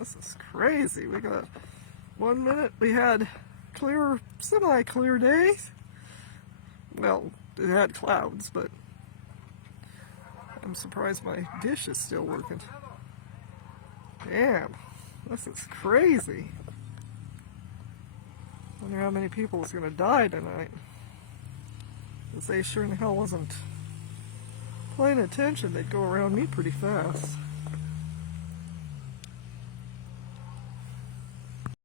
This is crazy. We got 1 minute we had clear, semi-clear day. Well, it had clouds, but I'm surprised my dish is still working. Damn, this is crazy. Wonder how many people is gonna die tonight. Because they sure in the hell wasn't paying attention. They'd go around me pretty fast.